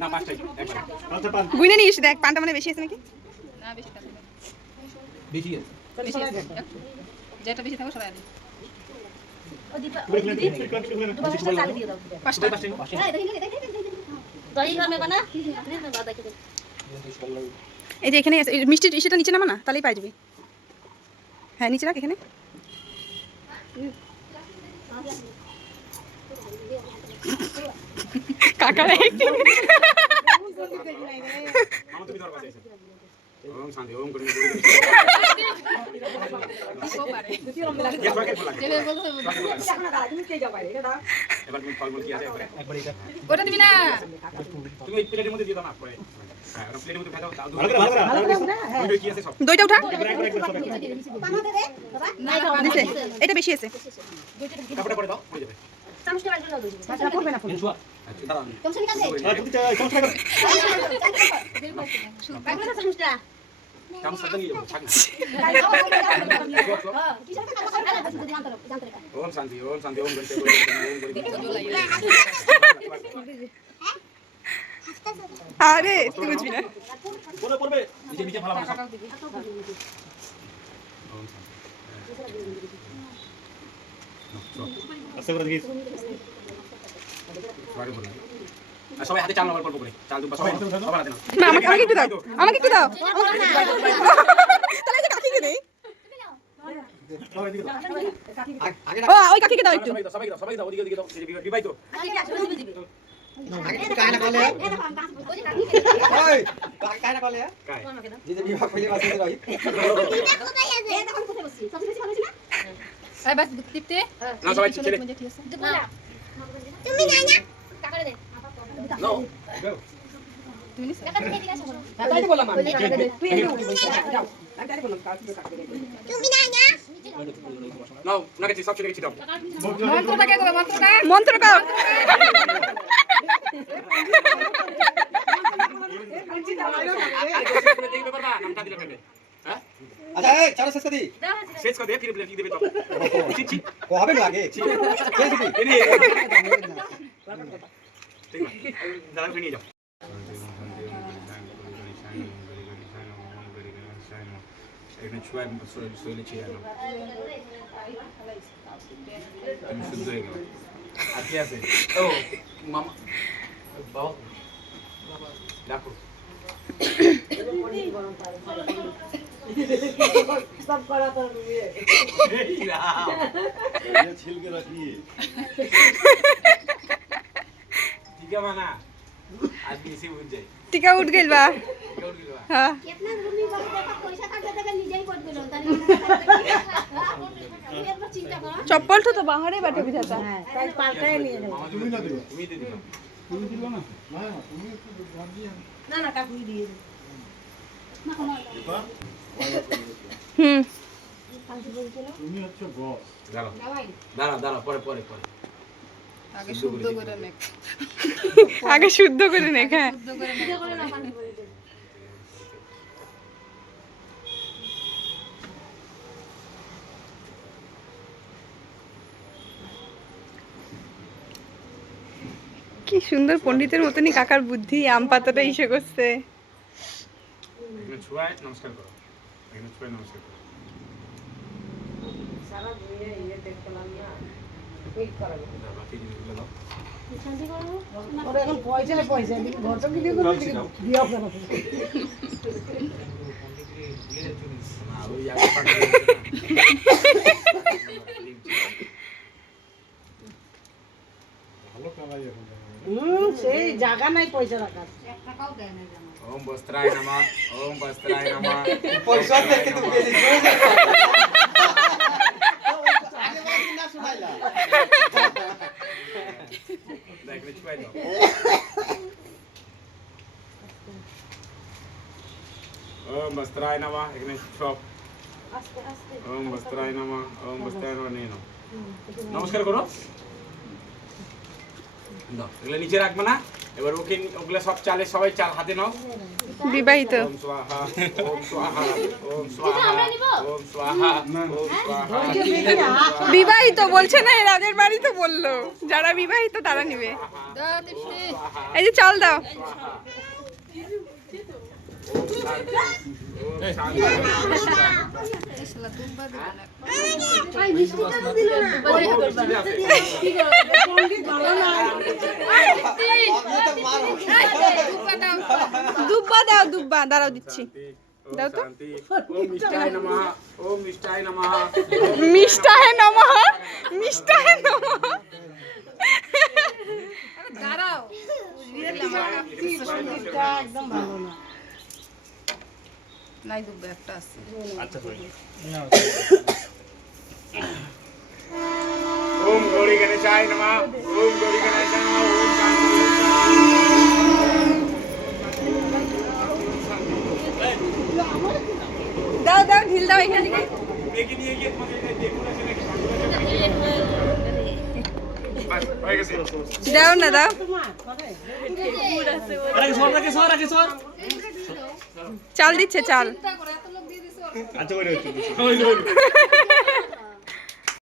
না পাঁচটাই গুইনে নিস দেখ পানটা মানে বেশি আছে নাকি না বেশি থাকে না বেশি আছে বেশি আছে যেটা বেশি থাকবে সবাই দিই ও দীপা দুটো চাল দিয়ে দাও পাঁচটা হ্যাঁ দই ঘর মে বানা ফ্রিজ মে বাদা के এই যে এখানে আছে মিষ্টি সেটা নিচে নামা না তাহলেই পাই যাবি হ্যাঁ নিচে রাখ এখানে কাকা মামা তুমি ধর পাশে ওম শান্তি ওম করে সব পারে এবার তুমি কে যাও বাইরে এটা দাও এবার তুমি ফলমূল কি আছে একবার এটা ওটা দিবি না তুমি এই প্লেটের মধ্যে দিয়ে দাও না পরে হ্যাঁ ওটা প্লেটের মধ্যে ফেলাও দাও দুটো কি আছে সব দইটা উঠা পানা দে রে বাবা না দিছে এটা বেশি আছে তারপরে পরে দাও হয়ে যাবে চামচ কে বাজলো দই মাছটা করবে না ফোন আচ্ছা দাঁড়াও চামচ নিকাল দে বাগলা চামচটা কাম সাথে নিয়ে যাও থাক ওম শান্তি ওম গণতে আরে তুই বুঝবি না পড়বে পড়বে নিচে নিচে ভালো ভালো ওম শান্তি আচ্ছা করে দিস সবাই হাতে চাল নামার পর করে চাল দুবা সবাই সবার হাতে নাও না আমাকে একটু দাও তাহলে এই যে কাকিকে দেই ও ওই কাকিকে দাও একটু সবাই দাও ওদিকে দাও বিবাই তো আগে তো কায়না বলে ওই কায়না বলে কাই যে বিবাহ কইলে বাসে রই কোথায় আছে এটা কোন কোথায় বসছি সব কিছু ভালো আছে না এই বাস টিপতে না সবাই ছেলে তুমি না কাকারে দে নো তুমি নিছ কাকা দিয়ে দিলা সব তাই তো বললাম আমি তুই এই যাও তাই বললাম কাকিকে কাকিকে তুমি না নাও নাকে সব ছেলে কিছু দাও মন্ত্রটা কে করবে মন্ত্রটা মন্ত্র কাও দেখবে পারবা নামটা দিলে কেটে হ্যাঁ আচ্ছা এই চারো শেষ দি শেষ করে দে ফিরে প্লেট দিবে তো ঠিক ও হবে না আগে শেষ দি এনি ঠিক আছে দাঁড়া নিয়ে যাও এখানে ছয় শৈলে ছিল আমি শুদ্ধ হয়ে গেল আর কি আছে ও মামা বাবা ডাকো सब करा कर ये छिल के रखिए ठीक है माना आज भी इसी बुझ जाए টিকা উঠ গেল বা হ্যাঁ कितना भूमि पर देखा पैसा काट देबे নিজেই পড় দিলো তাহলে এরপর চিন্তা করো চপ্পলটা তো বাহারে বাটে বুঝাতা তাই পাল্টায় নিয়ে যাও তুমি না দিও তুমি দিয়ে দিও তুমি দিবা না না না কাকুই দিয়ে দে হুম দাঁড়া দাঁড়া পরে পরে পরে আগে শুদ্ধ করে নে আগে শুদ্ধ করে নে হ্যাঁ শুদ্ধ করে নে করে না পানি করে দে কি সুন্দর পণ্ডিতের মতনই কাকার বুদ্ধি আম পাতাটা ইসে করছে এখানে ছুয়ায় নমস্কার করো এখানে ছুয়ায় নমস্কার করো সারা দুনিয়া ये দেখলাম না ঠিক করে বাকি জিনিসগুলো দাও শান্তি করো ওর এখন পয়সা দিই ঘরটা কি দিয়ে করব দিও কেন না ওই আগে পাঠিয়ে ভালো কামাই এখন সেই জায়গা নাই পয়সা রাখার ओम वस्त्राय नमः ओम वस्त्राय नमः পয়সা দেখে তুমি বেশি আগে বলি না শুনাইলা देख ले छुपाई दो ओम वस्त्राय नमः एकने छप আস্তে আস্তে ओम वस्त्राय नमः नहीं नो नमस्कार करो दाও এগুলো নিচে রাখবে না এবার ওকে ওগুলা সব চালে সবাই চাল হাতে নাও। বিবাহিত ওম স্বাহা ওম স্বাহা ওম স্বাহা ওম স্বাহা ওম স্বাহা। বিবাহিত বলছে না, এর আগের বাড়ি তো বললো যারা বিবাহিত তারা নিবে। দাও দীপ্তি এই যে চাল দাও। শালা দুব্বা দিবে না আপনি তো মারো। দুব্বা দাও দুব্বা দাও, দুব্বা দাঁড়াও দিচ্ছি। দাও তো। ওম মিষ্টায় নমঃ ওম মিষ্টায় নমঃ মিষ্টায় নমঃ, মিষ্টায় নমঃ। দাঁড়াও একদম ভালো না। নাই দুব্বা একটা আছে ওম গৌরী গণেশায় নমঃ ওম গৌরী গণেশায় নমঃ ওম শান্তি দাও দাও, ঢিল দাও এখান থেকে। দেখি নিয়ে গিয়ে তোমাদের এটা দেখুন আছে নাকি বাস হয়ে গেছে। দাও না, দাও। চাল দিচ্ছে, চাল। চিন্তা করে এত লোক দিয়ে দিছো আচ্ছা ওই